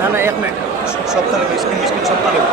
না না 1 মিনিট সপ্তাহ লাগবে স্ক্রিন সপ্তাহ লাগবে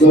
2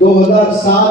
2007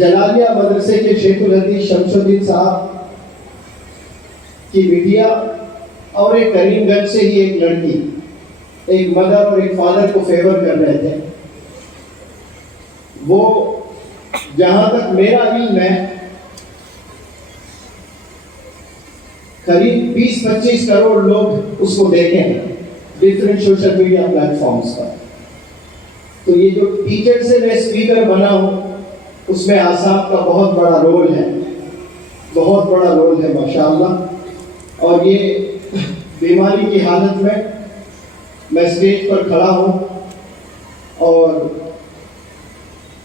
جلالیہ مدرسے کے شیخ الحدیث شمس الدین صاحب کی بیٹیا اور ایک کریم گنج سے ہی ایک لڑکی ایک مدر اور ایک فادر کو فیور کر رہے تھے. وہ جہاں تک میرا علم ہے قریب 20-25 کروڑ لوگ اس کو دیکھیں ہیں different social media platforms پر. تو یہ جو ٹیچر سے میں اسپیکر بنا ہوں اس میں آصاب کا بہت بڑا رول ہے, بہت بڑا رول ہے ماشاءاللہ. اور یہ بیماری کی حالت میں اسٹیج پر کھڑا ہوں اور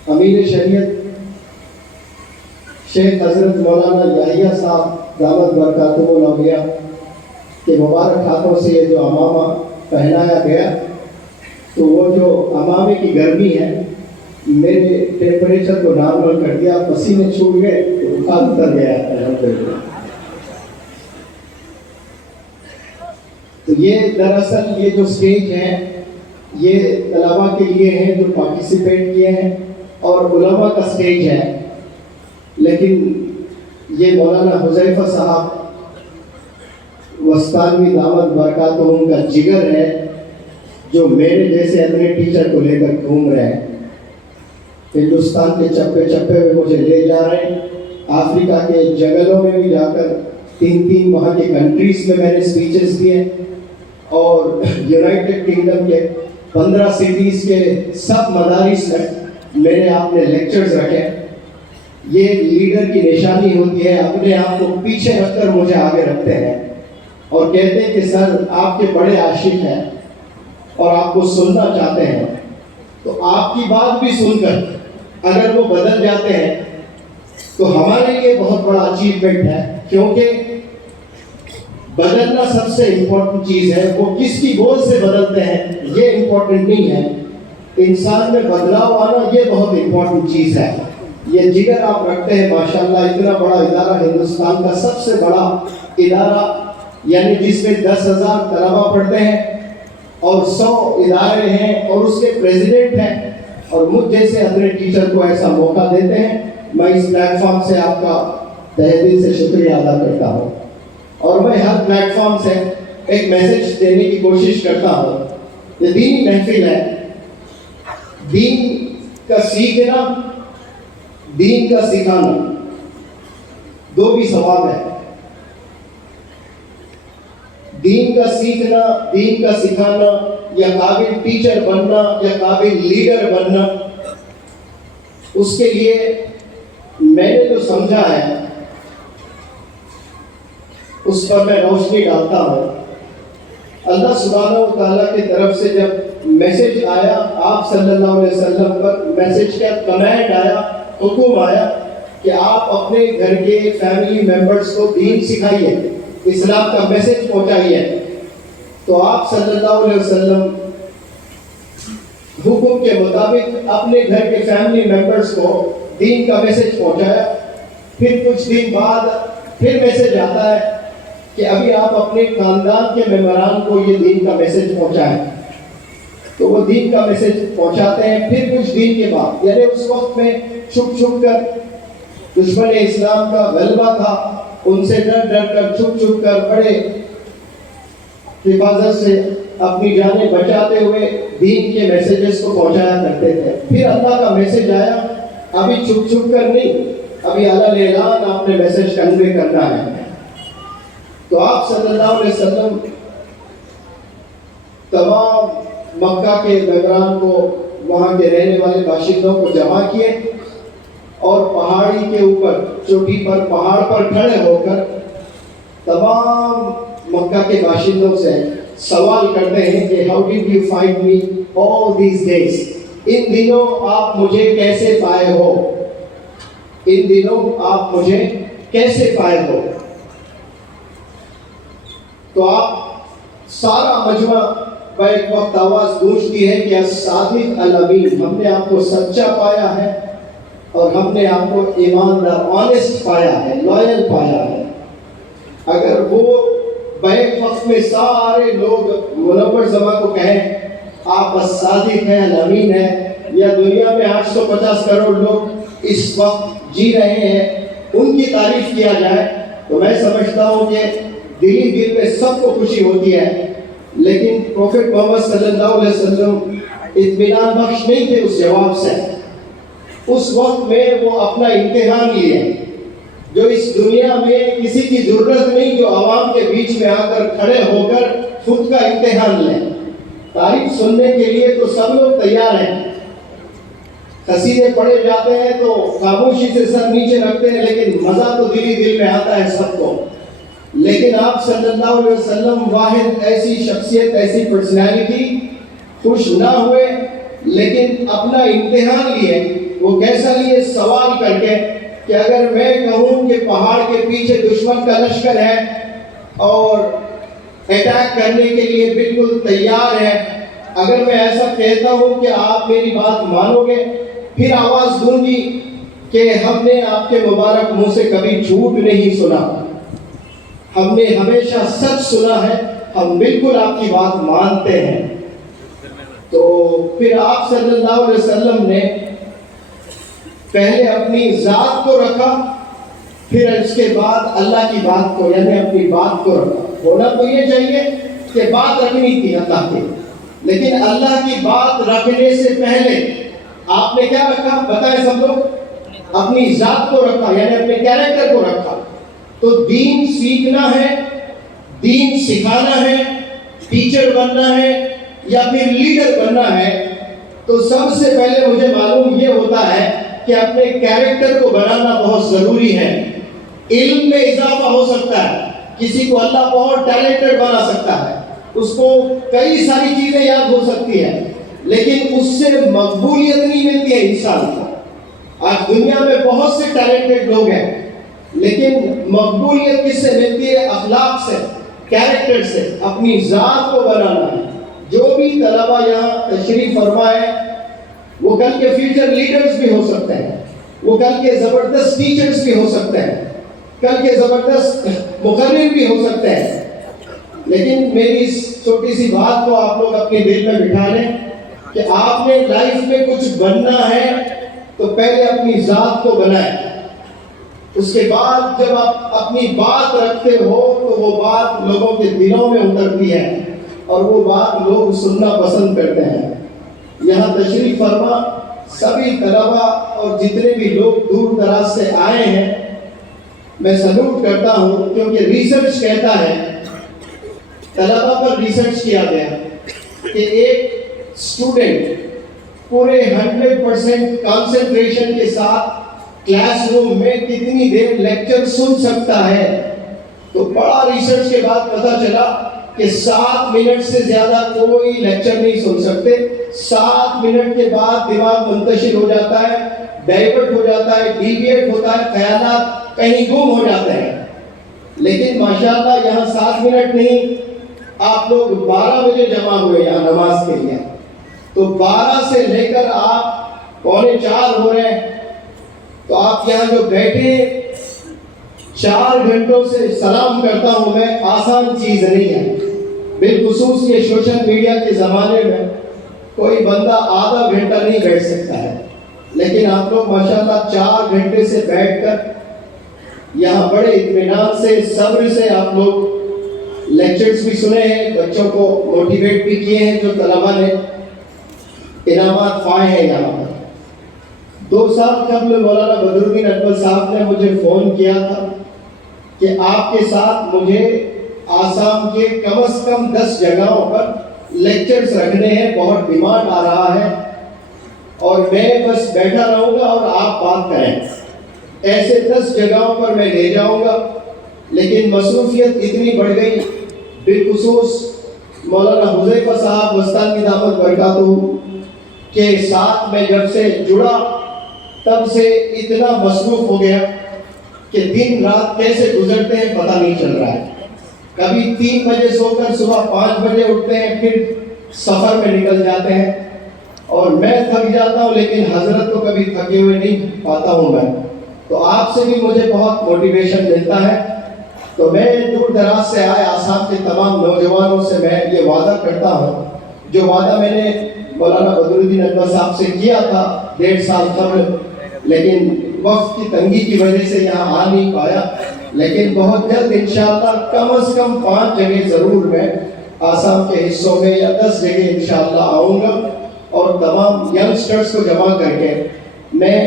امیر شریعت شیخ حضرت مولانا یحییٰ صاحب دامت برکاتہ الاولیاء کے مبارک ہاتھوں سے یہ جو امامہ پہنایا گیا, تو وہ جو امامے کی گرمی ہے میرے ٹیمپریچر کو نارمل کر دیا, پسینے چھوٹ گئے تو بخار اتر گیا الحمدللہ. تو یہ دراصل یہ جو اسٹیج ہے یہ طلباء کے لیے ہیں جو پارٹیسپیٹ کیے ہیں اور علماء کا اسٹیج ہے, لیکن یہ مولانا حذیفہ صاحب وسطانوی دامت برکاتہم کا جگر ہے جو میرے جیسے اپنے ٹیچر کو لے کر گھوم رہے ہیں. ہندوستان کے چپے چپے میں مجھے لے جا رہے ہیں, افریقہ کے جنگلوں میں بھی جا کر 3 وہاں کے کنٹریز میں نے اسپیچز دیے, اور یونائٹڈ کنگڈم کے 15 سٹیز کے سب مدارس میں میرے آپ نے لیکچرز رکھے. یہ لیڈر کی نشانی ہوتی ہے, اپنے آپ کو پیچھے رکھ کر مجھے آگے رکھتے ہیں اور کہتے ہیں کہ سر آپ کے بڑے عاشق ہیں اور آپ کو سننا چاہتے ہیں. تو آپ کی بات بھی سن کر اگر وہ بدل جاتے ہیں تو ہمارے لیے بہت بڑا اچیومنٹ ہے, کیونکہ بدلنا سب سے امپورٹنٹ چیز ہے. وہ کس کی بول سے بدلتے ہیں یہ امپورٹنٹ نہیں ہے, انسان میں بدلاؤ آنا یہ بہت امپورٹنٹ چیز ہے. یہ جگر آپ رکھتے ہیں ماشاءاللہ, اتنا بڑا ادارہ ہندوستان کا سب سے بڑا ادارہ, یعنی جس میں 10,000 طلباء پڑھتے ہیں اور 100 ادارے ہیں اور اس کے پریزیڈنٹ ہیں, اور مجھ جیسے اپنے ٹیچر کو ایسا موقع دیتے ہیں. میں اس پلیٹ فارم سے آپ کا تہہ دل سے شکریہ ادا کرتا ہوں, اور میں ہر پلیٹ فارم سے ایک میسج دینے کی کوشش کرتا ہوں. یہ دینی محفل ہے, دین کا سیکھنا دین کا سکھانا دو بھی ثواب ہے. دین کا سیکھنا, دین کا سکھانا, یا قابل ٹیچر بننا یا قابل لیڈر بننا, اس کے لیے میں نے جو سمجھا ہے اس پر میں روشنی ڈالتا ہوں. اللہ سبحانہ و تعالیٰ کی طرف سے جب میسج آیا آپ صلی اللہ علیہ وسلم پر, میسج کا کمانڈ آیا, حکم آیا کہ آپ اپنے گھر کے فیملی ممبرز کو دین سکھائیے, اسلام کا میسج پہنچائیے, تو آپ صلی اللہ علیہ وسلم حکم کے مطابق اپنے گھر کے فیملی ممبرز کو دین کا میسج پہنچایا. پھر کچھ دن بعد پھر میسج آتا ہے کہ ابھی آپ اپنے خاندان کے ممبران کو یہ دین کا میسج پہنچائیں. تو وہ دین کا میسج پہنچاتے ہیں. پھر کچھ دن کے بعد, یعنی اس وقت میں چھپ چھپ کر دشمن اسلام کا غلبہ تھا, ان سے ڈر ڈر کر چھپ چھپ کر بڑے حفاظت سے اپنی جانیں بچاتے ہوئے دین کے میسیجز کو پہنچایا کرتے تھے. پھر اللہ کا میسج آیا, ابھی چھپ چھپ کر نہیں, ابھی اعلان اعلان آپ نے میسج کنوے کرنا ہے. تو آپ صلی اللہ علیہ وسلم تمام مکہ کے ممبران کو, وہاں کے رہنے والے باشندوں کو جمع کیے, اور پہاڑی کے اوپر چوٹی پر پہاڑ پر کھڑے ہو کر تمام مکہ کے باشندوں سے سوال کرتے ہیں کہ how did you find me all these days, ان دنوں آپ مجھے کیسے پائے ہو, ان دنوں آپ مجھے کیسے پائے ہو. تو آپ سارا مجمع بیک وقت آواز گونجتی ہے کہ الصادق الامین, ہم نے آپ کو سچا پایا ہے اور ہم نے آپ کو ایماندار آنیسٹ پایا ہے, لائل پایا ہے. اگر وہ بیک وقت میں سارے لوگ منور زماں کو کہیں آپ الصادق ہیں, الامین ہیں, یا دنیا میں 850 کروڑ لوگ اس وقت جی رہے ہیں ان کی تعریف کیا جائے تو میں سمجھتا ہوں کہ دل پہ سب کو خوشی ہوتی ہے، لیکن پروفٹ محمد صلی اللہ علیہ وسلم اطمینان بخش نہیں تھے اس جواب سے۔ اس وقت میں وہ اپنا امتحان لیے، جو اس دنیا میں کسی کی ضرورت نہیں جو عوام کے بیچ میں آ کر کھڑے ہو کر خود کا امتحان لیں۔ تعریف سننے کے لیے تو سب لوگ تیار ہیں، قصیدے پڑھے جاتے ہیں تو خاموشی سے سر نیچے رکھتے ہیں، لیکن مزہ تو دل میں آتا ہے سب کو۔ لیکن آپ صلی اللہ علیہ وسلم واحد ایسی شخصیت، ایسی پرسنالٹی، خوش نہ ہوئے لیکن اپنا امتحان لیے۔ وہ کیسا لیے؟ سوال کر کے کہ اگر میں کہوں کہ پہاڑ کے پیچھے دشمن کا لشکر ہے اور اٹیک کرنے کے لیے بالکل تیار ہے، اگر میں ایسا کہتا ہوں کہ آپ میری بات مانو گے؟ پھر آواز گونجی کہ ہم نے آپ کے مبارک منہ سے کبھی جھوٹ نہیں سنا، ہم نے ہمیشہ سچ سنا ہے، ہم بالکل آپ کی بات مانتے ہیں۔ تو پھر آپ صلی اللہ علیہ وسلم نے پہلے اپنی ذات کو رکھا، پھر اس کے بعد اللہ کی بات کو، یعنی اپنی بات کو رکھا۔ ہونا تو یہ چاہیے کہ بات رکھنی تھی اللہ کی، لیکن اللہ کی بات رکھنے سے پہلے آپ نے کیا رکھا؟ بتائیں سب لوگ؟ اپنی ذات کو رکھا، یعنی اپنے کیریکٹر کو رکھا۔ تو دین سیکھنا ہے، دین سکھانا ہے، ٹیچر بننا ہے یا پھر لیڈر بننا ہے، تو سب سے پہلے مجھے معلوم یہ ہوتا ہے کہ اپنے کیریکٹر کو بنانا بہت ضروری ہے۔ علم میں اضافہ ہو سکتا ہے، کسی کو اللہ بہت ٹیلنٹڈ بنا سکتا ہے، اس کو کئی ساری چیزیں یاد ہو سکتی ہیں، لیکن اس سے مقبولیت نہیں ملتی ہے انسان کو۔ آج دنیا میں بہت سے ٹیلنٹڈ لوگ ہیں، لیکن مقبولیت کس سے ملتی ہے؟ اخلاق سے، کیریکٹر سے۔ اپنی ذات کو بنانا ہے۔ جو بھی طلبہ یہاں تشریف فرمائے وہ کل کے فیوچر لیڈرز بھی ہو سکتے ہیں، وہ کل کے زبردست ٹیچرز بھی ہو سکتے ہیں، کل کے زبردست مقرر بھی ہو سکتے ہیں، لیکن میری اس چھوٹی سی بات کو آپ لوگ اپنے دل میں بٹھا لیں کہ آپ نے لائف میں کچھ بننا ہے تو پہلے اپنی ذات کو بنائیں۔ اس کے بعد جب آپ اپنی بات رکھتے ہو تو وہ بات لوگوں کے دلوں میں اترتی ہے اور وہ بات لوگ سننا پسند کرتے ہیں۔ یہاں تشریف فرما سبھی طلبہ اور جتنے بھی لوگ دور دراز سے آئے ہیں، میں سلوٹ کرتا ہوں، کیونکہ ریسرچ کہتا ہے، طلبہ پر ریسرچ کیا گیا کہ ایک اسٹوڈنٹ پورے 100% کانسنٹریشن کے ساتھ کلاس روم میں کتنی دیر لیکچر سن سکتا ہے۔ تو بڑا ریسرچ کے بعد پتہ چلا کہ 7 منٹ سے زیادہ کوئی لیکچر نہیں سن سکتے۔ 7 منٹ کے بعد دماغ منتشر ہو جاتا ہے، ڈائیورٹ ہو جاتا ہے، ڈیویٹ ہوتا ہے، خیالات کہیں گم ہو جاتے ہیں۔ لیکن ماشاءاللہ یہاں 7 منٹ نہیں، آپ لوگ 12 بجے جمع ہوئے یہاں نماز کے لیے، تو 12 سے لے کر آپ 3:45 ہو رہے ہیں، تو آپ یہاں جو بیٹھے 4 گھنٹوں سے سلام کرتا ہوں میں، آسان چیز نہیں ہے۔ بالخصوص یہ سوشل میڈیا کے زمانے میں کوئی بندہ آدھا گھنٹہ نہیں بیٹھ سکتا ہے، لیکن آپ لوگ ماشاءاللہ 4 گھنٹے سے بیٹھ کر یہاں بڑے اطمینان سے، صبر سے آپ لوگ لیکچرز بھی سنے ہیں، بچوں کو موٹیویٹ بھی کیے ہیں، جو طلبہ نے انعامات پائے ہیں یہاں پر۔ 2 سال قبل مولانا بدرالدین اکبر صاحب نے مجھے فون کیا تھا کہ آپ کے ساتھ مجھے آسام کے کم از کم 10 جگہوں پر لیکچرز رکھنے ہیں، بہت ڈیمانڈ آ رہا ہے اور میں بس بیٹھا رہوں گا اور آپ بات کریں۔ ایسے 10 جگہوں پر میں لے جاؤں گا، لیکن مصروفیت اتنی بڑھ گئی، بالخصوص مولانا حذیفہ صاحب مستان کی دعوت برکاتہ کے ساتھ میں جب سے جڑا تب سے اتنا مصروف ہو گیا کہ دن رات کیسے گزرتے ہیں پتہ نہیں چل رہا ہے۔ کبھی 3 بجے سو کر صبح 5 بجے اٹھتے ہیں، پھر سفر میں نکل جاتے ہیں، اور میں تھک جاتا ہوں لیکن حضرت کو کبھی تھکے ہوئے نہیں پاتا ہوں میں۔ تو آپ سے بھی مجھے بہت موٹیویشن ملتا ہے۔ تو میں دور دراز سے آئے آسام کے تمام نوجوانوں سے میں یہ وعدہ کرتا ہوں، جو وعدہ میں نے مولانا بدرالدین اکبر صاحب سے کیا تھا 1.5 سال قبل، لیکن وقت کی تنگی کی وجہ سے یہاں آ نہیں پایا، لیکن بہت جلد انشاءاللہ کم از کم 5 جگہ ضرور میں آسام کے حصوں میں یا 10 جگہ انشاءاللہ آؤں گا، اور تمام ینگسٹرز کو جمع کر کے میں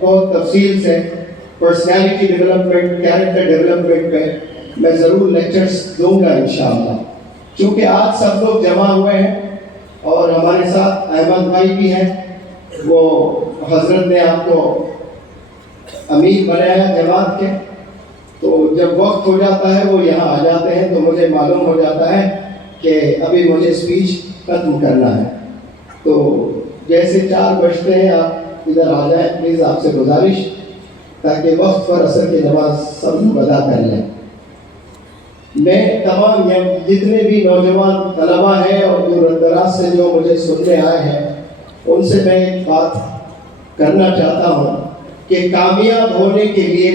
بہت تفصیل سے پرسنالٹی ڈیولپمنٹ، کیریکٹر ڈیولپمنٹ پہ میں ضرور لیکچرز دوں گا انشاءاللہ۔ چونکہ آج سب لوگ جمع ہوئے ہیں اور ہمارے ساتھ احمد بھائی بھی ہیں، وہ حضرت نے آپ کو امیر بنایا جماعت کے، تو جب وقت ہو جاتا ہے وہ یہاں آ جاتے ہیں تو مجھے معلوم ہو جاتا ہے کہ ابھی مجھے اسپیچ ختم کرنا ہے، تو جیسے 4 بجتے ہیں آپ ادھر آ جائیں پلیز، آپ سے گزارش، تاکہ وقت پر عصر کی نماز سب لوگ ادا کر لیں۔ میں تمام جتنے بھی نوجوان طلبہ ہیں اور دور دراز سے جو مجھے سننے آئے ہیں، ان سے میں ایک بات کرنا چاہتا ہوں کہ کامیاب ہونے کے لیے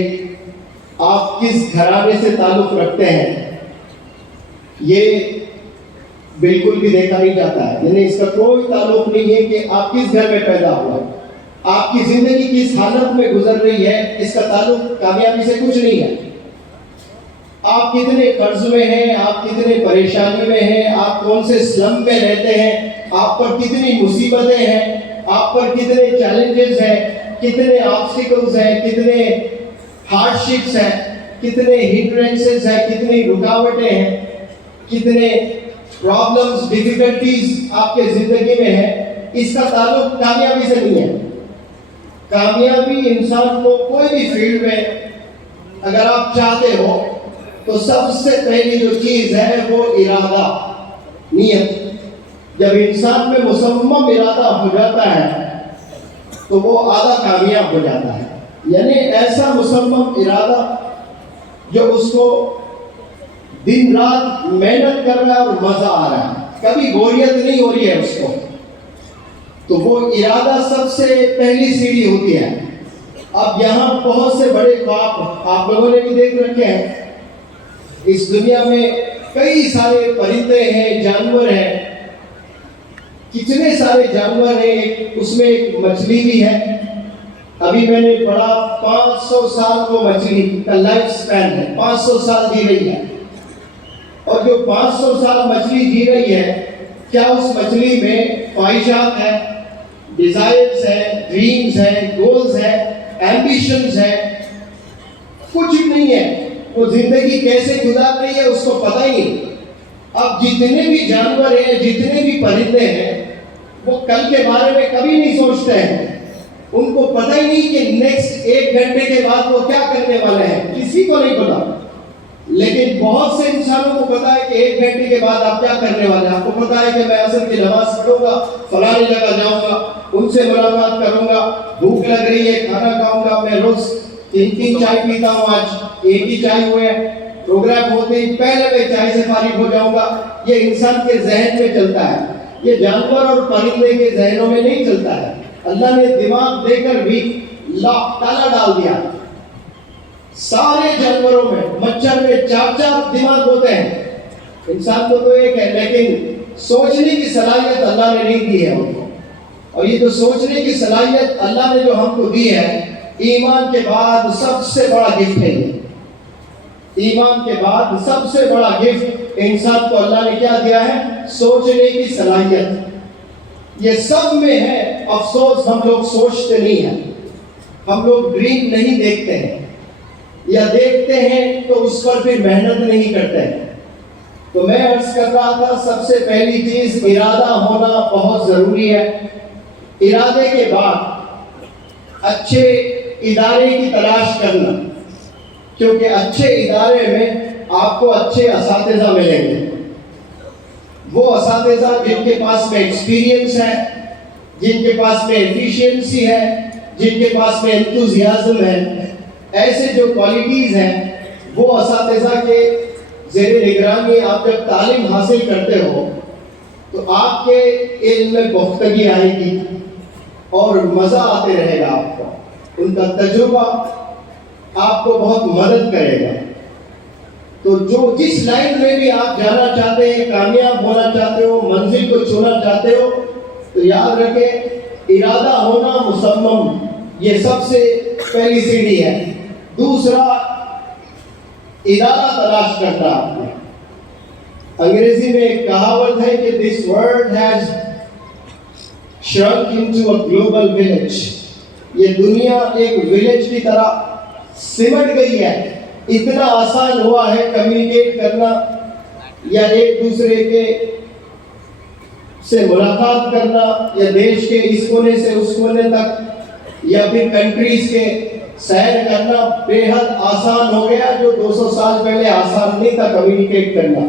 آپ کس گھرانے سے تعلق رکھتے ہیں یہ بالکل بھی دیکھا نہیں جاتا ہے، یعنی اس کا کوئی تعلق نہیں ہے کہ آپ کس گھر میں پیدا ہوا، آپ کی زندگی کس حالت میں گزر رہی ہے، اس کا تعلق کامیابی سے کچھ نہیں ہے۔ آپ کتنے قرض میں ہیں، آپ کتنے پریشانی میں ہیں، آپ کون سے سلم میں رہتے ہیں، آپ پر کتنی مصیبتیں ہیں، آپ پر کتنے چیلنجز ہیں، کتنے آبسٹیکلز ہیں، کتنے ہارڈ شپس ہیں، کتنے ہنڈرنسز ہیں، کتنی رکاوٹیں ہیں، کتنے پرابلمز، ڈیفیکلٹیز آپ کے زندگی میں ہیں، اس کا تعلق کامیابی سے نہیں ہے۔ کامیابی انسان کو کوئی بھی فیلڈ میں اگر آپ چاہتے ہو تو سب سے پہلی جو چیز ہے وہ ارادہ، نیت۔ جب انسان میں مصمم ارادہ ہو جاتا ہے تو وہ آدھا کامیاب ہو جاتا ہے، یعنی ایسا مصمم ارادہ جو اس کو دن رات محنت کر رہا ہے اور مزہ آ رہا ہے، کبھی بوریت نہیں ہو رہی ہے اس کو، تو وہ ارادہ سب سے پہلی سیڑھی ہوتی ہے۔ اب یہاں بہت سے بڑے خواب آپ لوگوں نے بھی دیکھ رکھے ہیں، اس دنیا میں کئی سارے پرندے ہیں، جانور ہیں، کتنے سارے جانور ہیں، اس میں ایک مچھلی بھی ہے۔ ابھی میں نے پڑھا 500 سال وہ مچھلی کا لائف سپین ہے، 500 سال جی رہی ہے، اور جو 500 سال مچھلی جی رہی ہے، کیا اس مچھلی میں خواہشات ہیں، ڈیزائرز ہیں، ڈریمز ہیں، گولز ہیں، ایمبیشنز ہیں؟ کچھ نہیں ہے۔ وہ زندگی کیسے گزار رہی ہے اس کو پتہ ہی نہیں۔ اب جتنے بھی جانور ہیں، جتنے بھی پرندے ہیں، وہ کل کے بارے میں کبھی نہیں سوچتے ہیں، ان کو پتہ ہی نہیں کہ نیکسٹ 1 گھنٹے کے بعد وہ کیا کرنے والے ہیں، کسی کو نہیں پتا۔ لیکن بہت سے انسانوں کو پتا ہے کہ 1 گھنٹے کے بعد آپ کیا کرنے والے ہیں۔ آپ کو پتا ہے کہ میں عصر کی نماز پڑھوں گا، فلانی جگہ جاؤں گا، ان سے ملاقات کروں گا، بھوک لگ رہی ہے، کھانا کھاؤں گا، میں روز 3 چائے پیتا ہوں، آج 1 ہی چائے ہوئے ہے، پروگرام ہوتے ہی پہلے میں چائے سے فارغ ہو جاؤں گا۔ یہ انسان کے ذہن میں چلتا ہے، یہ جانور اور پرندے کے ذہنوں میں نہیں چلتا ہے۔ اللہ نے دماغ دے کر بھی تالا ڈال دیا۔ سارے جانوروں میں، مچھر میں 4 دماغ ہوتے ہیں، انسان کو تو ایک ہے، لیکن سوچنے کی صلاحیت اللہ نے نہیں دی ہے ان کو۔ اور یہ جو سوچنے کی صلاحیت اللہ نے جو ہم کو دی ہے، ایمان کے بعد سب سے بڑا گفٹ ہے یہ۔ ایمان کے بعد سب سے بڑا گفٹ انسان کو اللہ نے کیا دیا ہے؟ سوچنے کی صلاحیت۔ یہ سب میں ہے، افسوس ہم لوگ سوچتے نہیں ہیں، ہم لوگ ڈریم نہیں دیکھتے ہیں، یا دیکھتے ہیں تو اس پر پھر محنت نہیں کرتے ہیں۔ تو میں عرض کر رہا تھا، سب سے پہلی چیز ارادہ ہونا بہت ضروری ہے۔ ارادے کے بعد اچھے ادارے کی تلاش کرنا، کیونکہ اچھے ادارے میں آپ کو اچھے اساتذہ ملیں گے، وہ اساتذہ جن کے پاس میں ایکسپیرینس ہے، جن کے پاس میں ایفیشینسی ہے، جن کے پاس میں انتھوزیازم ہے، ایسے جو کوالٹیز ہیں، وہ اساتذہ کے زیر نگرانی آپ جب تعلیم حاصل کرتے ہو تو آپ کے علم میں پختگی آئے گی اور مزہ آتے رہے گا آپ کو، ان کا تجربہ آپ کو بہت مدد کرے گا۔ تو جو جس لائن میں بھی آپ جانا چاہتے ہیں، کامیاب ہونا چاہتے ہو، منزل کو چھونا چاہتے ہو، تو یاد رکھیں ارادہ ہونا مصمم، یہ سب سے پہلی سیڑھی ہے. دوسرا ادارہ تلاش کرنا. انگریزی میں ایک کہاوت ہے کہ this world has shrunk into a global village. یہ دنیا ایک ولیج کی طرح سمٹ گئی ہے. اتنا آسان ہوا ہے کمیونیکیٹ کرنا یا ایک دوسرے کے سے ملاقات کرنا یا دیش کے اس کونے سے اس کونے تک یا پھر کنٹریز کے سیر کرنا بے حد آسان ہو گیا, جو 200 سال پہلے آسان نہیں تھا کمیونیکیٹ کرنا.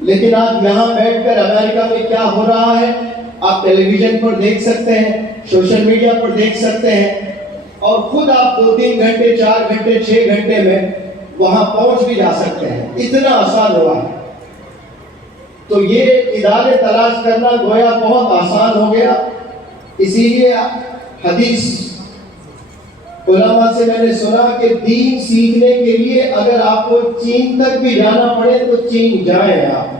لیکن آج یہاں بیٹھ کر امریکہ میں کیا ہو رہا ہے آپ ٹیلی ویژن پر دیکھ سکتے ہیں, سوشل میڈیا پر دیکھ سکتے ہیں, اور خود آپ 2-3 گھنٹے 4 گھنٹے 6 گھنٹے میں وہاں پہنچ بھی جا سکتے ہیں. اتنا آسان ہوا ہے. تو یہ ادارے تلاش کرنا گویا بہت آسان ہو گیا. اسی لیے حدیث علماء سے میں نے سنا کہ دین سیکھنے کے لیے اگر آپ کو چین تک بھی جانا پڑے تو چین جائیں آپ.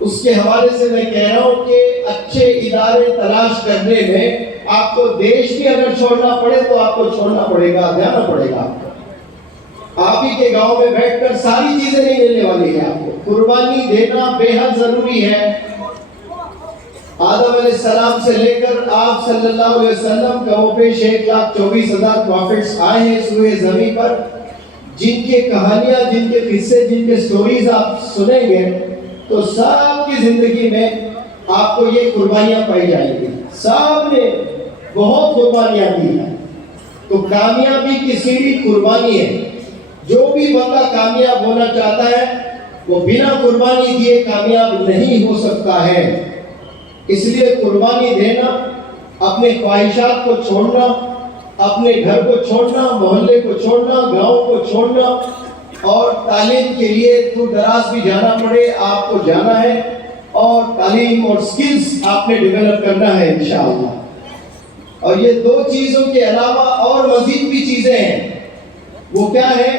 اس کے حوالے سے میں کہہ رہا ہوں کہ اچھے ادارے تلاش کرنے میں آپ کو دیش بھی اگر چھوڑنا پڑے تو آپ کو چھوڑنا پڑے گا, جانا پڑے گا. آپ ہی کے گاؤں میں بیٹھ کر ساری چیزیں نہیں ملنے والی ہیں. آپ کو قربانی دینا بے حد ضروری ہے. آدم علیہ السلام سے لے کر آپ صلی اللہ علیہ وسلم کا پیش 1,24,000 پروفٹس آئے ہیں اس روئے زمین پر, جن کے کہانیاں, جن کے قصے, جن کے سٹوریز آپ سنیں گے تو سب کی زندگی میں آپ کو یہ قربانیاں پائی جائیں گی. سب نے بہت قربانیاں دی ہیں. تو کامیابی کی سیڑھی قربانی ہے. جو بھی بندہ کامیاب ہونا چاہتا ہے وہ بنا قربانی دیے کامیاب نہیں ہو سکتا ہے. اس لیے قربانی دینا, اپنے خواہشات کو چھوڑنا, اپنے گھر کو چھوڑنا, محلے کو چھوڑنا, گاؤں کو چھوڑنا, اور تعلیم کے لیے دور دراز بھی جانا پڑے آپ کو جانا ہے, اور تعلیم اور سکلز آپ نے ڈیولپ کرنا ہے انشاءاللہ. اور یہ 2 چیزوں کے علاوہ اور مزید بھی چیزیں ہیں. وہ کیا ہے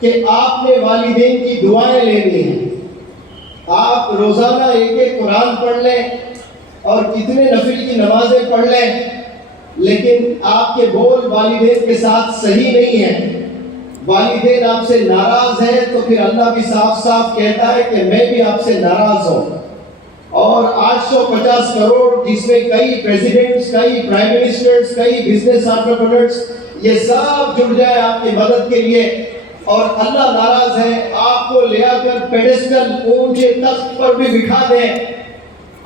کہ آپ نے والدین کی دعائیں لینی ہیں. آپ روزانہ ایک قرآن پڑھ لیں اور کتنے نفل کی نمازیں پڑھ لیں, لیکن آپ کے بول والدین کے ساتھ صحیح نہیں ہیں, والدین آپ سے ناراض ہیں, تو پھر اللہ بھی صاف صاف کہتا ہے کہ میں بھی آپ سے ناراض ہوں. اور 850 کروڑ جس میں کئی پریزیڈنٹس, کئی پرائم منسٹرز, کئی بزنس انٹرپرینرز, یہ سب جڑ جائے آپ کی مدد کے لیے, اور اللہ ناراض ہے, آپ کو لے آ کر پیڈسٹل اونچے تخت پر بھی بٹھا دیں,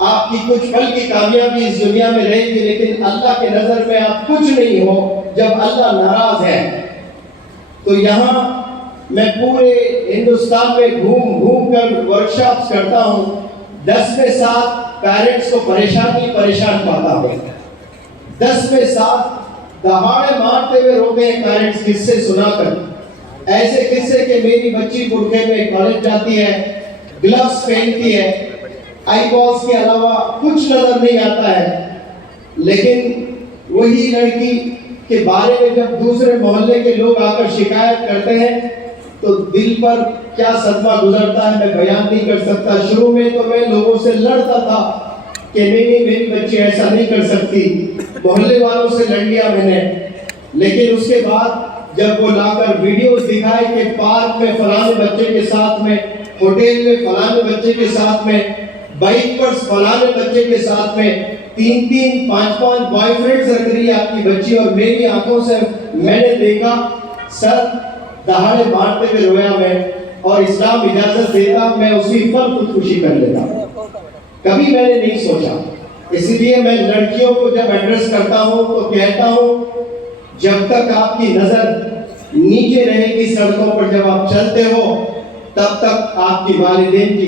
آپ کی کچھ پل کی کامیابی اس دنیا میں رہے گی, لیکن اللہ کے نظر میں آپ کچھ نہیں ہو جب اللہ ناراض ہے. تو یہاں میں پورے ہندوستان میں گھوم گھوم کر ورکشاپس کرتا ہوں. 10 میں 7 پیرنٹس کو پریشان پاتا ہوں. 10 میں 7 دہاڑے مارتے ہوئے روتے ہیں پیرنٹس قصے سنا کر. ایسے قصے کہ میری بچی برقعے میں کالج جاتی ہے, گلوز پہنتی ہے, آئی بالس کے علاوہ کچھ نظر نہیں آتا ہے, لیکن وہی لڑکی کے بارے میں جب دوسرے محلے کے لوگ آ کر شکایت کرتے ہیں تو دل پر کیا صدمہ گزرتا ہے میں بیان نہیں کر سکتا. شروع میں تو میں لوگوں سے لڑتا تھا کہ نہیں میری بچی ایسا نہیں کر سکتی, محلے والوں سے لڑ لیا میں نے, لیکن اس کے بعد جب وہ لا کر ویڈیوز دکھائے کہ پارک میں فلانے بچے کے ساتھ میں, ہوٹل میں فلانے بچے کے ساتھ میں, بائک پر فلانے بچے کے ساتھ میں 3-3 5-5 بوائے فرینڈز رکھ رہی ہے آپ کی بچی, اور میری آنکھوں سے میں نے دیکھا, سر دہاڑے مارتے ہوئے رویا میں, اور اسلام اجازت دیتا میں اسی پر خودکشی کر لیتا. کبھی میں نے نہیں سوچا. اسی لیے میں لڑکیوں کو جب ایڈریس کرتا ہوں تو کہتا ہوں جب تک آپ کی نظر نیچے رہے گی سڑکوں پر, جب آپ چلتے ہو تب تک آپ کی والدین کی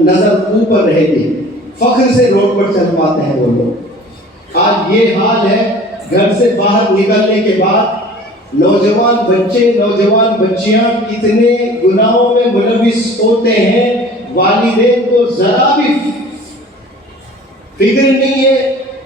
نظر اوپر رہے گی. فخر سے روڈ پر چل پاتے ہیں وہ لوگ. آج یہ حال ہے, گھر سے باہر نکلنے کے بعد نوجوان بچے, نوجوان بچیاں کتنے گناہوں میں ملوث ہوتے ہیں, والدین کو ذرا بھی فکر نہیں ہے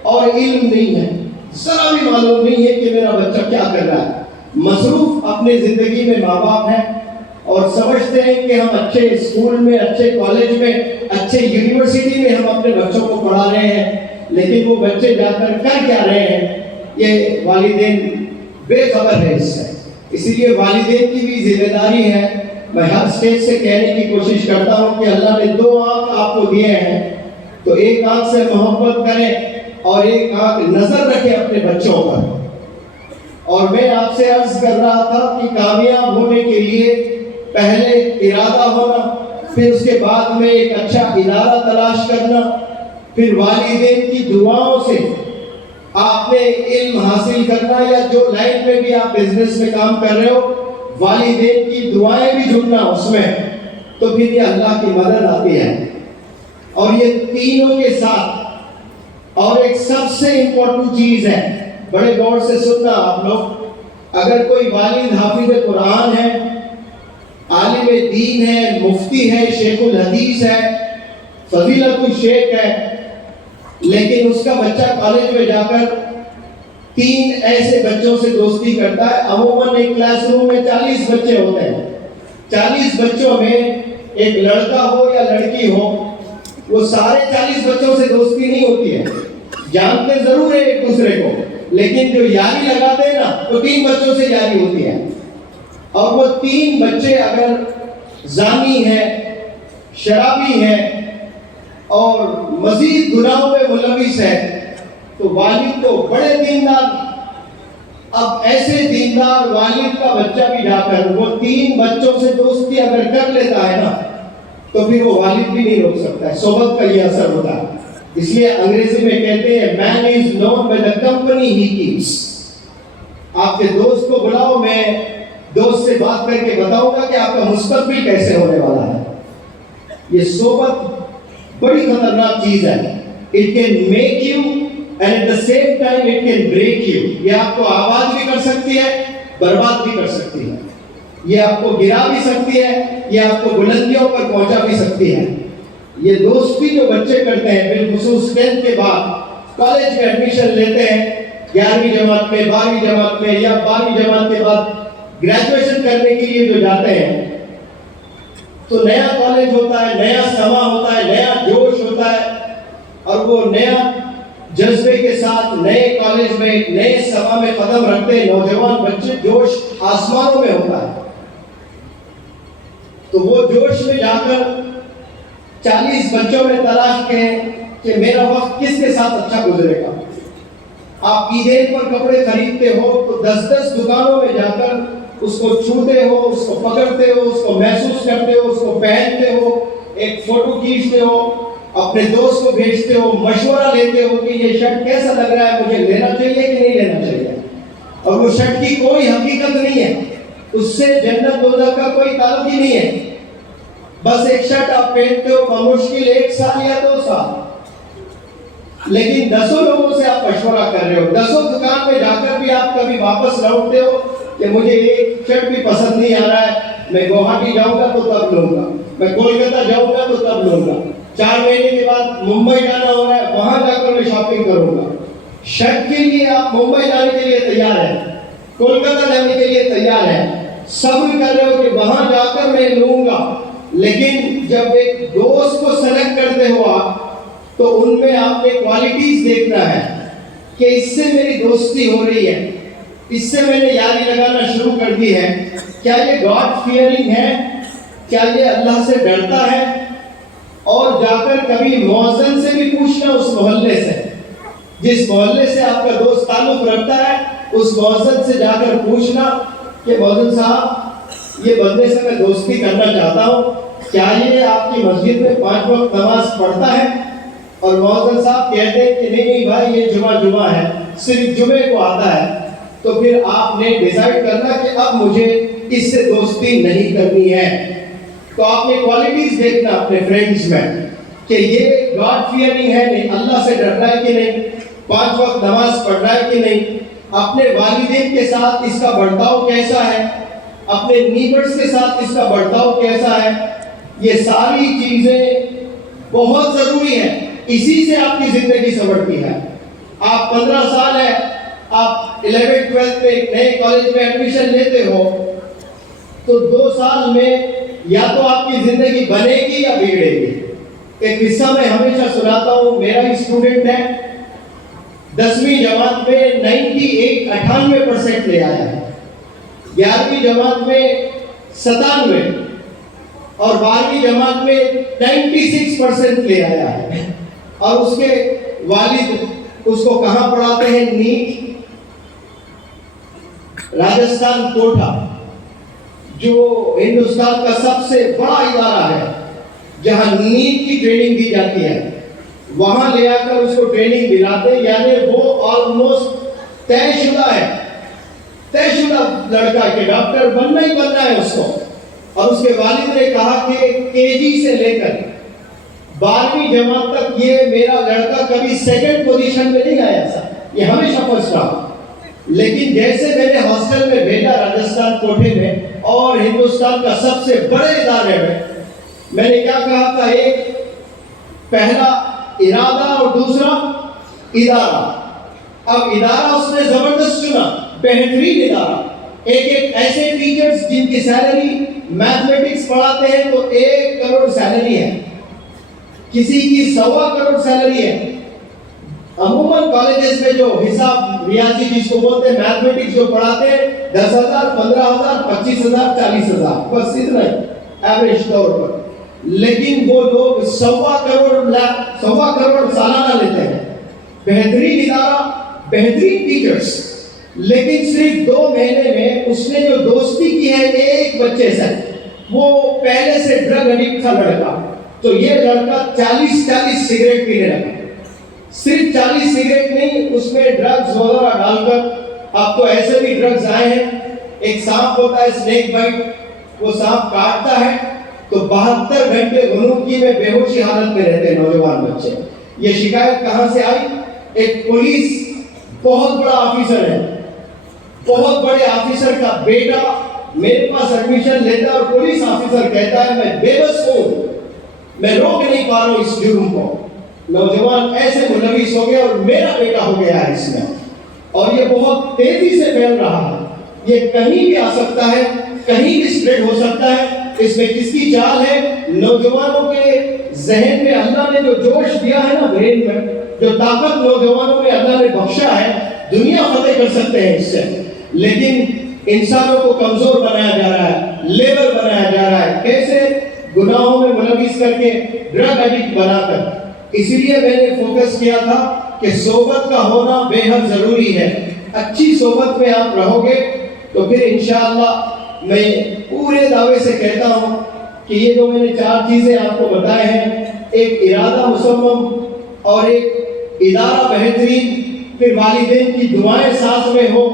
اور علم نہیں ہے, ذرا بھی معلوم نہیں ہے کہ میرا بچہ کیا کر رہا ہے. مصروف اپنے زندگی میں ماں باپ ہیں اور سمجھتے ہیں کہ ہم اچھے اسکول میں, اچھے کالج میں, اچھے یونیورسٹی میں ہم اپنے بچوں کو پڑھا رہے ہیں, لیکن وہ بچے جا کر کیا رہے ہیں, یہ والدین بے خبر ہے اس سے. اسی لیے والدین کی بھی ذمہ داری ہے. میں ہر اسٹیج سے کہنے کی کوشش کرتا ہوں کہ اللہ نے 2 آنکھ آپ کو دیے ہیں تو ایک آنکھ سے محبت کریں اور ایک آنکھ نظر رکھیں اپنے بچوں پر. اور میں آپ سے عرض کر رہا تھا کہ کامیاب ہونے کے لیے پہلے ارادہ ہونا، پھر اس کے بعد میں ایک اچھا ادارہ تلاش کرنا، پھر والدین کی دعاؤں سے آپ نے علم حاصل کرنا، یا جو لائن میں بھی آپ بزنس میں کام کر رہے ہو والدین کی دعائیں بھی جڑنا اس میں، تو پھر یہ اللہ کی مدد آتی ہے. اور یہ تینوں کے ساتھ اور ایک سب سے امپورٹنٹ چیز ہے، بڑے غور سے سننا آپ لوگ. اگر کوئی والد حافظ قرآن ہے، عالم دین ہے، مفتی ہے، شیخ الحدیث ہے، فضیلت الشیخ ہے، لیکن اس کا بچہ کالج میں جا کر 3 ایسے بچوں سے دوستی کرتا ہے. عموماً ایک کلاس روم میں 40 بچے ہوتے ہیں. 40 بچوں میں ایک لڑکا ہو یا لڑکی ہو، وہ سارے 40 بچوں سے دوستی نہیں ہوتی ہے. جانتے ضرور ہے ایک دوسرے کو، لیکن جو یاری لگاتے ہیں نا وہ 3 بچوں سے یاری ہوتی ہے. اور وہ 3 بچے اگر زانی ہیں، شرابی ہیں اور مزید گناہوں میں ملوث ہے تو والد تو بڑے دیندار. اب ایسے دیندار والد کا بچہ بھی جا کر وہ 3 بچوں سے دوستی اگر کر لیتا ہے نا تو پھر وہ والد بھی نہیں روک سکتا ہے. صحبت کا یہ اثر ہوتا ہے. اس لیے انگریزی میں کہتے ہیں man is known by the company he keeps. آپ کے دوست کو بلاؤ، میں دوست سے بات کر کے بتاؤں گا کہ آپ کا مستقبل کیسے ہونے والا ہے. یہ صحبت بڑی خطرناک چیز ہے. It can make you and at the same time it can break you. یہ آپ کو آباد بھی کر سکتی ہے، برباد بھی کر سکتی ہے. یہ آپ کو گرا بھی سکتی ہے، یہ آپ کو بلندیوں پر پہنچا بھی سکتی ہے. یہ دوستی جو بچے کرتے ہیں بالخصوص 10th کے بعد کالج میں ایڈمیشن لیتے ہیں، 11ویں جماعت میں، 12ویں جماعت میں، یا 12ویں جماعت کے بعد گریجویشن کرنے کے لیے جو جاتے ہیں تو نیا کالج ہوتا ہے، نیا سما ہوتا ہے، نیا جوش ہوتا ہے. اور وہ نیا جذبے کے ساتھ نئے کالج میں، نئے سما میں قدم رکھتے ہیں نوجوان بچے، جوش آسمانوں میں ہوتا ہے. تو وہ جوش میں جا کر 40 بچوں میں تلاش کریں کہ میرا وقت کس کے ساتھ اچھا گزرے گا. آپ عیدین پر کپڑے خریدتے ہو تو 10 دکانوں میں جا کر اس کو چھوتے ہو، اس کو پکڑتے ہو، اس کو محسوس کرتے ہو، اس کو پہنتے ہو، ایک فوٹو کھینچتے ہو، اپنے دوست کو بھیجتے ہو، مشورہ لیتے ہو کہ یہ شرٹ کیسا لگ رہا ہے، مجھے لینا چاہیے کہ نہیں لینا چاہیے. اور وہ شرٹ کی کوئی حقیقت نہیں ہے، اس سے جنت دوزخ کا کوئی تعلق ہی نہیں ہے. بس ایک شرٹ آپ پہنتے ہو بمشکل 1 سال یا 2 سال، لیکن 10 لوگوں سے آپ مشورہ کر رہے ہو. 10 دکان میں جا کر بھی آپ کبھی واپس لوٹتے ہو کہ مجھے ایک شرٹ بھی پسند نہیں آ رہا ہے، میں گوہاٹی جاؤں گا تو تب لوں گا، میں کولکتہ جاؤں گا تو تب لوں گا. 4 مہینے کے بعد ممبئی جانا ہو رہا ہے، وہاں جا کر میں شاپنگ کروں گا. شرٹ کے لیے آپ ممبئی جانے کے لیے تیار ہیں، کولکتہ جانے کے لیے تیار ہیں، صبر کر رہے ہو کہ وہاں جا کر میں لوں گا. لیکن جب ایک دوست کو سلیکٹ کرتے ہو آپ تو ان میں آپ نے کوالٹیز دیکھنا ہے کہ اس سے میری دوستی ہو رہی ہے، اس سے میں نے یاری لگانا شروع کر دی ہے. کیا یہ گاڈ فیئرنگ ہے؟ کیا یہ اللہ سے ڈرتا ہے؟ اور جا کر کبھی مؤذن سے بھی پوچھنا، اس محلے سے، جس محلے سے آپ کا دوست تعلق رکھتا ہے، اس مؤذن سے جا کر پوچھنا کہ مؤذن صاحب یہ بندے سے میں دوستی کرنا چاہتا ہوں، کیا یہ آپ کی مسجد میں 5 وقت نماز پڑھتا ہے؟ اور مؤذن صاحب کہتے ہیں کہ نہیں بھائی یہ جمعہ ہے، صرف جمعے کو آتا ہے. تو پھر آپ نے ڈیسائیڈ کرنا کہ اب مجھے اس سے دوستی نہیں کرنی ہے. تو آپ نے کوالٹیز دیکھنا اپنے فرینڈز میں کہ یہ گاڈ فیئرنگ ہے نہیں، اللہ سے ڈر رہا ہے کہ نہیں، 5 وقت نماز پڑھ رہا ہے کہ نہیں، اپنے والدین کے ساتھ اس کا برتاؤ کیسا ہے، اپنے نیبرز کے ساتھ اس کا برتاؤ کیسا ہے. یہ ساری چیزیں بہت ضروری ہیں، اسی سے آپ کی زندگی سنورتی ہے. آپ 15 سال ہے، آپ 11th 12th میں ایک نئے کالج میں ایڈمیشن لیتے ہو تو 2 سال میں یا تو آپ کی زندگی بنے گی یا بگڑے گی. ایک قصہ میں ہمیشہ سناتا ہوں، میرا ہی اسٹوڈنٹ ہے، 10ویں جماعت میں 98% لے آیا ہے، 11ویں جماعت میں 97 اور 12ویں جماعت میں 96% لے آیا ہے۔ اور اس کے والد اس کو کہاں پڑھاتے ہیں؟ نیٹ راجستھان کوٹا، جو ہندوستان کا سب سے بڑا ادارہ ہے جہاں نیٹ کی ٹریننگ دی جاتی ہے، وہاں لے آ کر اس کو ٹریننگ دلاتے ہیں۔ یعنی وہ آلموسٹ طے شدہ ہے، طے شدہ لڑکا کہ ڈاکٹر بننا ہی بننا ہے اس کو۔ اور اس کے والد نے کہا کہ KG سے لے کر 12ویں جماعت تک یہ میرا لڑکا کبھی سیکنڈ پوزیشن میں نہیں آیا تھا، یہ ہمیشہ فرسٹ رہا۔ لیکن جیسے میں نے ہاسٹل میں بھیجا راجستھان کوٹے میں اور ہندوستان کا سب سے بڑے ادارے میں نے کیا کہا تھا؟ ایک پہلا ارادہ اور دوسرا ادارہ۔ اب ادارہ اس نے زبردست چنا، بہترین ادارہ، ایک ایسے ٹیچرز جن کی سیلری میتھمیٹکس پڑھاتے ہیں تو 1 کروڑ سیلری ہے، کسی کی 1.25 کروڑ سیلری ہے۔ عموماً کالجز میں جو حساب ریاضی جس کو بولتے ہیں میتھمیٹکس جو پڑھاتے ہیں 10,000 15,000 25,000 40,000 بس اتنا ایوریج طور پر، لیکن وہ لوگ 1.25 کروڑ سالانہ لیتے ہیں۔ بہترین ادارہ، بہترین ٹیچرز، لیکن صرف 2 مہینے میں اس نے جو دوستی کی ہے ایک بچے سے، وہ پہلے سے ڈرگ ایڈکٹ تھا لڑکا، تو یہ لڑکا 40 سگریٹ پینے لگا۔ صرف 40 سگریٹ نہیں، اس میں ڈرگز وغیرہ ڈال کر، اب تو ایسے بھی ڈرگز آئے ہیں، ایک سانپ ہوتا ہے سنیک بائٹ، وہ سانپ کاٹتا ہے تو 72 گھنٹے غنودگی میں بے ہوشی حالت میں رہتے ہیں نوجوان بچے۔ یہ شکایت کہاں سے آئی؟ ایک پولیس بہت بڑا آفیسر ہے، بہت بڑے آفیسر کا بیٹا میرے پاس ایڈمیشن لیتا ہے اور پولیس آفیسر کہتا ہے میں بے بس ہوں، میں روک نہیں پا رہا ہوں اس جرم کو۔ نوجوان ایسے ملوث ہو گیا اور میرا بیٹا ہو گیا ہے اس میں، اور یہ بہت تیزی سے پھیل رہا ہے، یہ کہیں بھی آ سکتا ہے، کہیں بھی اسپریڈ ہو سکتا ہے۔ اس میں کس کی چال ہے؟ نوجوانوں کے ذہن میں اللہ نے جو جوش دیا ہے نا، برین میں جو طاقت نوجوانوں میں اللہ نے بخشا ہے، دنیا فتح کر سکتے ہیں اس سے، لیکن انسانوں کو کمزور بنایا جا رہا ہے، لیبر بنایا جا رہا ہے، کیسے؟ گناہوں میں ملوث کر کے، ڈرگ ایڈکٹ بنا کر۔ اسی لیے میں نے فوکس کیا تھا کہ صحبت کا ہونا بے حد ضروری ہے۔ اچھی صحبت میں آپ رہو گے تو پھر انشاءاللہ میں پورے دعوے سے کہتا ہوں کہ یہ جو میں نے 4 چیزیں آپ کو بتائے ہیں، ایک ارادہ مصمم اور ایک ادارہ بہترین، پھر والدین کی دعائیں ساتھ میں ہو،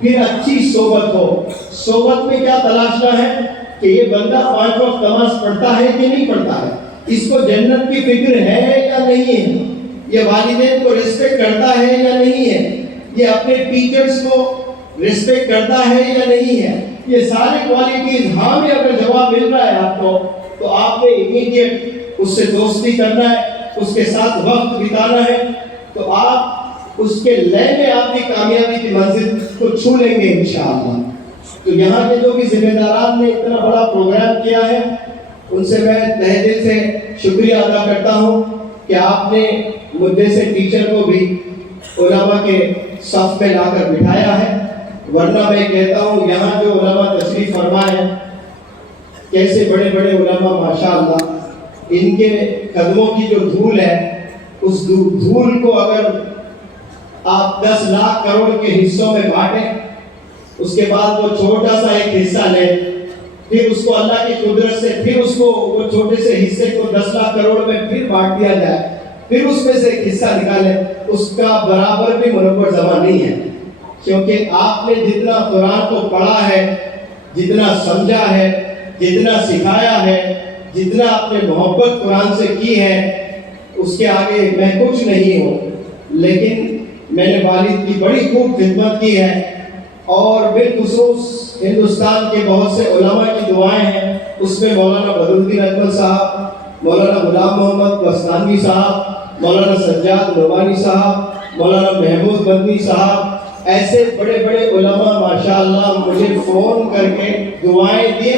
پھر اچھی صحبت ہو۔ صحبت میں کیا تلاشنا ہے کہ یہ بندہ 5 وقت نماز پڑھتا ہے کہ نہیں پڑھتا ہے، اس کو جنت کی فکر ہے یا نہیں ہے، یہ والدین کو ریسپیکٹ کرتا ہے یا نہیں ہے، یہ اپنے ٹیچرز کو ریسپیکٹ کرتا ہے یا نہیں ہے۔ یہ سارے کوالٹیز ہاں میں اگر جواب مل رہا ہے آپ کو، تو آپ نے امیڈیٹ اس سے دوستی کرنا ہے، اس کے ساتھ وقت بتانا ہے، تو آپ اس کے لئے میں آپ کی کامیابی کی منزل کو چھو لیں گے انشاءاللہ۔ تو یہاں کے جو بھی ذمہ داران نے اتنا بڑا پروگرام کیا ہے، ان سے میں تہہ دل سے شکریہ ادا کرتا ہوں کہ آپ نے مجھے سے ٹیچر کو بھی علماء کے صف میں لا کر بٹھایا ہے، ورنہ میں کہتا ہوں یہاں جو علماء تشریف فرمائے ہیں، کیسے بڑے بڑے علماء ماشاءاللہ، ان کے قدموں کی جو دھول ہے، اس دھول کو اگر آپ 10 لاکھ کروڑ کے حصوں میں بانٹیں، اس کے بعد وہ چھوٹا سا ایک حصہ لیں، پھر اس کو اللہ کی قدرت سے پھر اس کو وہ چھوٹے سے حصے کو 10 لاکھ کروڑ میں پھر بانٹ دیا جائے، پھر اس میں سے ایک حصہ نکالیں، اس کا برابر بھی منور زمان نہیں ہے، کیونکہ آپ نے جتنا قرآن کو پڑھا ہے، جتنا سمجھا ہے، جتنا سکھایا ہے، جتنا آپ نے محبت قرآن سے کی ہے، اس کے آگے میں کچھ نہیں ہوں، لیکن میں نے والد کی بڑی خوب خدمت کی ہے، اور بالخصوص ہندوستان کے بہت سے علماء کی دعائیں ہیں، اس میں مولانا بدرالدین اجمل صاحب، مولانا غلام محمد بستانوی صاحب، مولانا سجاد نعمانی صاحب، مولانا محمود مدنی صاحب، ایسے بڑے بڑے علماء ماشاءاللہ مجھے فون کر کے دعائیں دی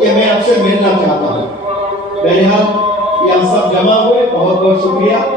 کہ میں آپ سے ملنا چاہتا ہوں۔ بہرحال یہ ہم سب جمع ہوئے، بہت بہت شکریہ،